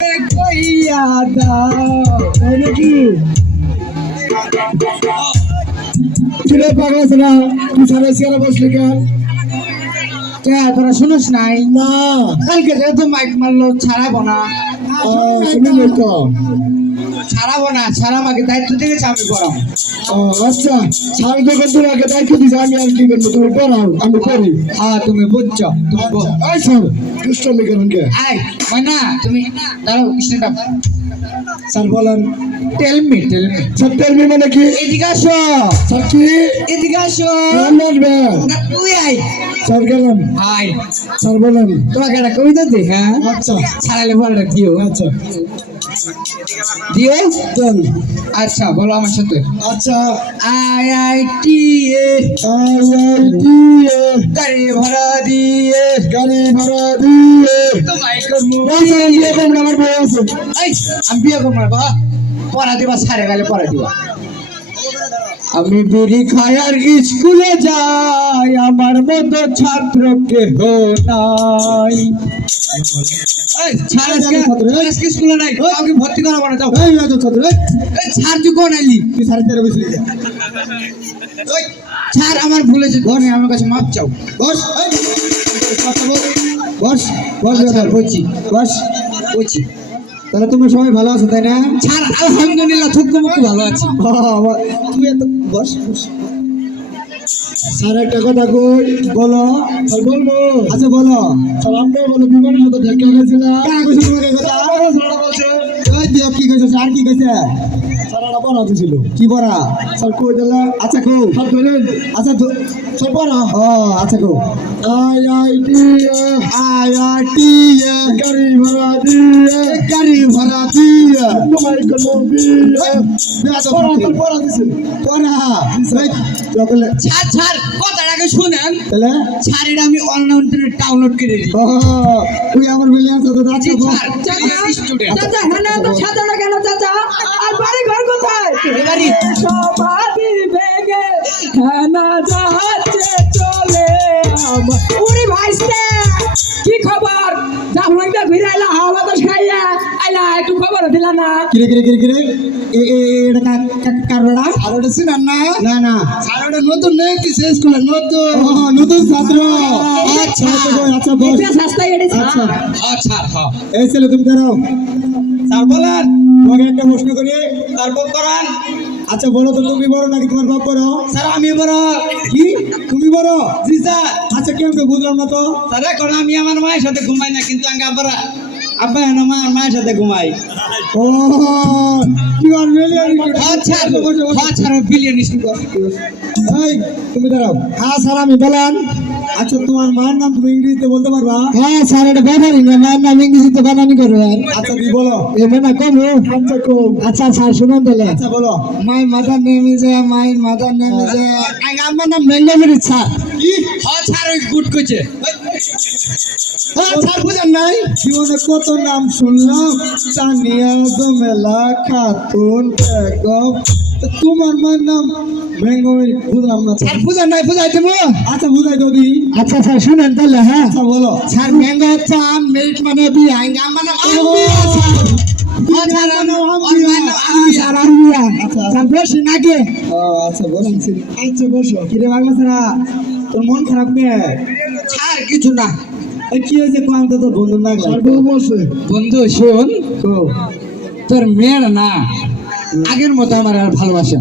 কইয়া দাও। নাকি কিরে পাগল আছে না তুই সারা সিয়ারা বসলি কেন তোরা শুনিস নাই না কালকে যেহেতু মাইক মারলো ছাড়াবো না শুনি তো ছাড়াবো না ছাড়া মাকে দায়িত্ব দিয়েছে আমি আহ, আচ্ছা সারা দোকান তোর আগে দায়িত্ব দিস আমি আর কি করব? তুমি পড়াও আমি করি। হ্যাঁ তুমি বুঝছ তুমি স্যার দুষ্টমি করেন কে? আয় মানা তুমি দাঁড়াও কৃষ্ণটা স্যার বলেন। Tell me tell me sir tell me মানে কি? এদিকে আসো। স্যার কি? এদিকে আসো। আসবে? না, তুই আয়। স্যার গেলাম। আয়। স্যার বলেন। তোমাকে একটা কবিতা দে হ্যাঁ? আচ্ছা। ছাড়ালে পড়াটা দিও আচ্ছা। দিও দেন। আচ্ছা বলো আমার সাথে। আচ্ছা। I I T A I I দিয়ে। গাড়ি ভাড়া দিয়ে। গাড়ি ভাড়া দিয়ে। তোমায় করব দিয়ে তোমরা আমার বই আছে। এই, আমি বিয়ে করব না বাবা। পড়া দিবা সারে গেলে পড়া দিবা। আমি বিড়ি খাই আর স্কুলে যাই আমার মতো ছাত্র কেহ নাই। ছাড় আজকে, ছাড় আজকে স্কুলে নাই। আমাকে ভর্তি করাবো না যাও। এই রাজা ছাত্র এই, এই, ছাড় তুই কোন আইলি তুই সাড়ে তেরো বেশি ওই, ছাড় আমার ভুলেছে ঘরে আমার কাছে মাপ চাও। বস। বস বস আচ্ছা, বেটা। বলছি বস বলছি। তাহলে তোমরা সবাই ভালো আছো তাই না? ছাড় আলহামদুলিল্লাহ মুক্তি ভালো আছি। তুই এত বস বস। স্যার একটা কথা কই? বলো। বলব। আচ্ছা বলো। স্যার বলো বিমানের মতো গেছিলাম স্যার কি কইছে? স্যার এটা পড়া দিছিল কি পড়া স্যার কই দিলা? আচ্ছা কো স্যার বলেন আচ্ছা তো স্যার পড়া ও আচ্ছা কো I I T I I T গাড়ি ভাড়া দিয়ে। গাড়ি ভাড়া দিয়ে। তোমার কলম দিয়ে। পড়া তো পড়া দিছিল পড়া চকলে ছাড় ছাড় কথাটাকে শুনেন। তাহলে? ছাড় আমি অনলাইন ডাউনলোড করে দিই। ও তুই আমার সাথে চাচা হ্যাঁ না তো কেন চাচা? আর বাড়ি ঘর কোথায়? এবারে সমাধি ভেঙে হ্যাঁ না যাচ্ছে চলে উড়ি ভাইস্তে কি খবর? জাফলংটা ঘুরে আইলা হাওয়া বাতাস খাইয়া আইলা একটু খবর দিলা না কিরে কিরে কিরে কিরে এ এ এ, এটা কার কার- কার বেড়া আর ওটা চিনান না না না আর নতুন নেই কি শেষ স্কুলে নতুন নতুন ছাত্র আচ্ছা আচ্ছা বল, আচ্ছা বল এটা সস্তায় এটি আচ্ছা আচ্ছা হ্যাঁ এই ছেলে তুমি দাঁড়াও স্যার বলেন তোমাকে একটা প্রশ্ন করি তারপর করান আচ্ছা বলো তো তুমি বড় নাকি তোমার বাপ বড় স্যার আমি বড় কি তুমি বড় জি স্যার আচ্ছা কেমন বুঝলাম না তো স্যার এখন আমি আমার মায়ের সাথে ঘুমাই না কিন্তু আমি আবার আব্বা এখন আমার মায়ের সাথে ঘুমাই আচ্ছা আচ্ছা বিলিয়ন স্টুডেন্ট এই তুমি হ্যাঁ আচ্ছা তোমার মায়ের নাম তুমি ইংরেজিতে বলতে পারবা হ্যাঁ নাম ইংরেজিতে বানানি আচ্ছা না কম আচ্ছা কম আচ্ছা স্যার আচ্ছা বলো my mother name is my mother name আমার নাম বেঙ্গলি স্যার কি হ্যাঁ গুড করছে হ্যাঁ স্যার বুঝেন কত নাম শুনলাম চানিয়া জমেলা খাতুন বেগম। তোমার মায়ের নাম বেঙ্গলি বুঝলাম না স্যার বুঝেন নাই বুঝাই দেবো। আচ্ছা বুঝাই দি। আচ্ছা স্যার শুনেন তাহলে হ্যাঁ? আচ্ছা বলো। স্যার হচ্ছে আম মিল্ক মানে আমার নাম ছাড়া তোর মন খারাপ কে? স্যার কিছু না। কি হয়েছে? বন্ধু না স্যার বসে। বন্ধু শোন। তোর মেয়ের না আগের মতো আমার আর ভালোবাসে